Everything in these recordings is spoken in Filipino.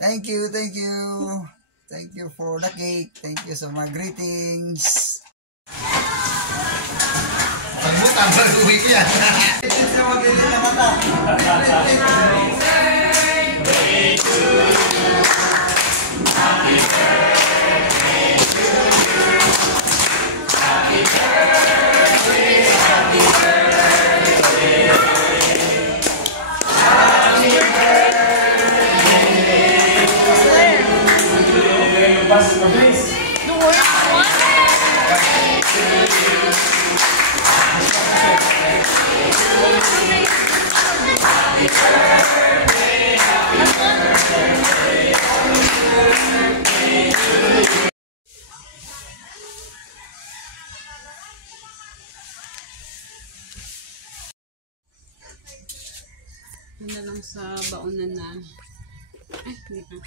Thank you. Thank you for the cake. Thank you sa mga greetings. Pagbutan, baruwi ko yan. Sa magiging na mata. Happy birthday to you. Happy birthday, happy birthday. Happy birthday. The worst one? To you. Happy birthday, happy birthday. Yun na lang sa baonan na. Ay, hindi pa.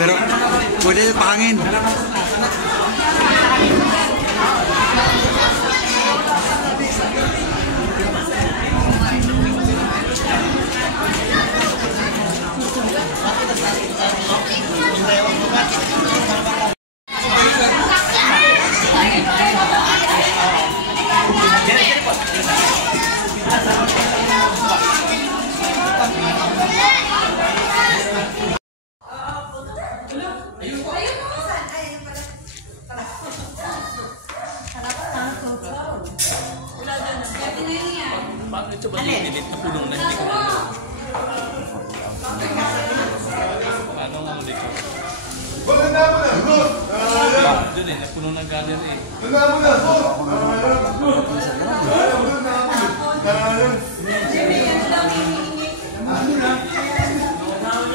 Meron. Pwede pahangin. Bakit ito ba dinilit na pulong na hindi ko ano nga mo dito? Doon eh, napulong na gallery eh.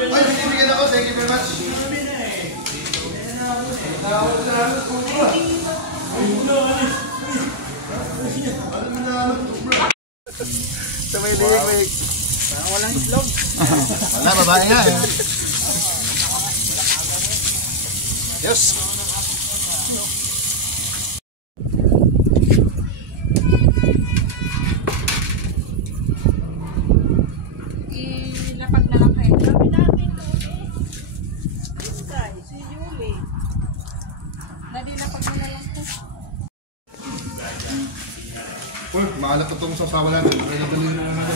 Ay, binibigyan ako. Thank you very much. Sa may liig. Parang walang itlog. Wala, babae nga eh. Yes. Ilapag na lang kayo. Sabi natin to. Sky, si Julie. Ilapag mo na lang to. Uy, maalat na itong sasawalan. May nabali na naman.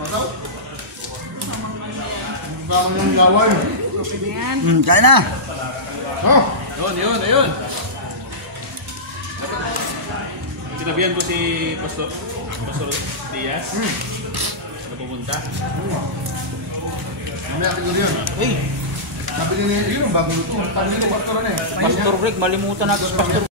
Pataw? Baka mo yung laway. Kain na. Oh! Yun. Sinabihan ko si Pastor Diaz. Na pumunta. Mamaya tigil yun. Hey! Nabili niya yun, bagong luto. Pabili ko, Pastor na eh. Pastor Rick, malimutan natin si Pastor.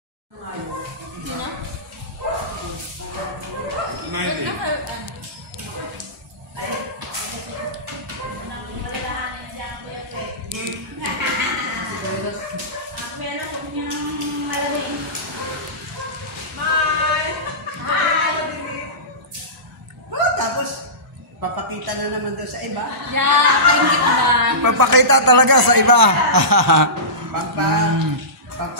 Tapos, papakita na naman doon sa iba. Yeah, kaingit na. Papakita talaga sa iba. Pampa.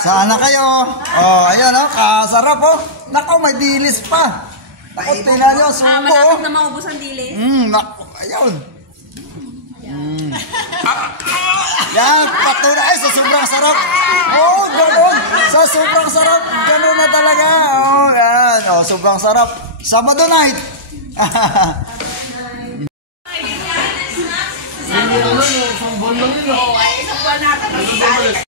Sana kayo. Oh, ayan oh, kasarap oh. Nako, may dilis pa. Nako, tingnan nyo, suko. Malapit na maubos ang dili. Nako, ayun. Yan, patunay sa sobrang sarap. Oh, gano'n. Sa sobrang sarap, gano'n na talaga. Oh, yan. Oh, sobrang sarap. Sabado night. Ano, isang buwan lang yun. Isang buwan natin.